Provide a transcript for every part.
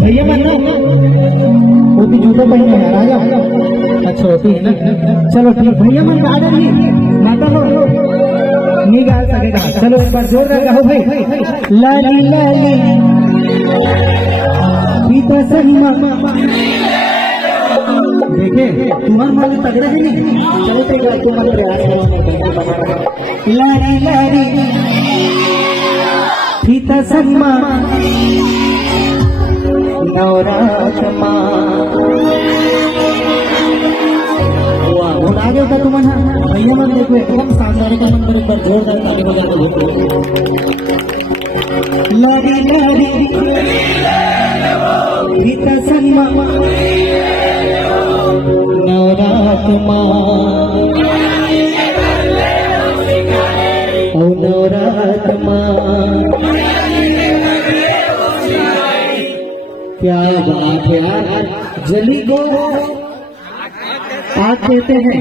भैया मानना वो भी जूते पहने हैं राजा। अच्छा होती है ना, चलो ठीक भैया मन गा रही माता हो नहीं गा सकेगा। चलो एक बार जोरदार गाओ भाई। लाली लाली पीता सनीमा देखे तुम्हारा मन तगड़ा है नहीं। चलो तो एक बार तुम्हारा प्रयास। लाली लाली पीता सनीमा नवरात्मा आ गया था तुम्हारा भैया मन देखो एकदम शानदार का नंबर एक बार जोरदार ताली बजा दो। लारी लारी गीता सन्मा नवरात्मा ओ नवरात्मा क्या बात है यार। जली को आग कहते हैं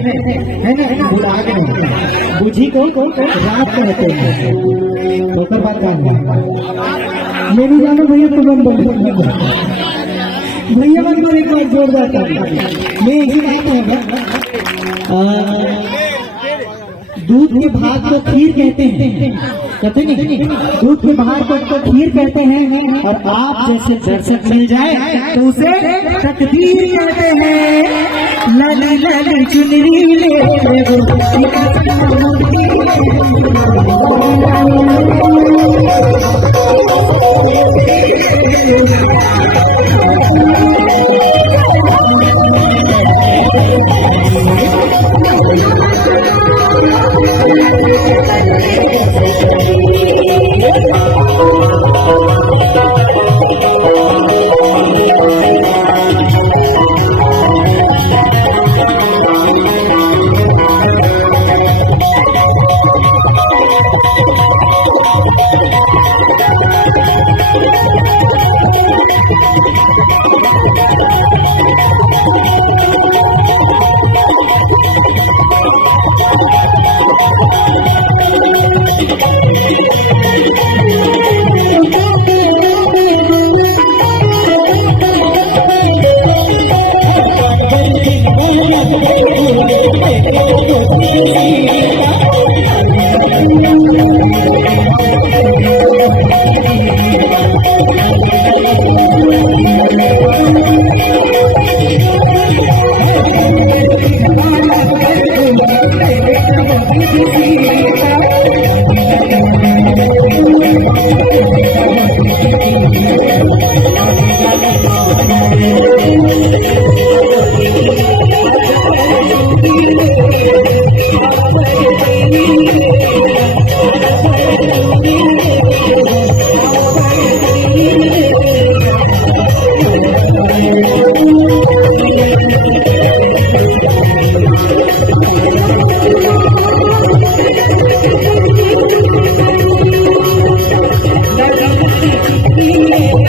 है ना, बुलाग नहीं, बुझी को रात कहते हैं। होकर बात मैं भी जाना भैया तुम भैया मन पर एक बार जोरदार था। मैं यही बात है दूध के भाग को खीर कहते हैं, कहते नहीं दूध के भाग को खीर कहते हैं। और आप जैसे दर्शक मिल जाए तो उसे तकदीर कहते हैं। लाली लाली चुनरी ले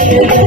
Thank you.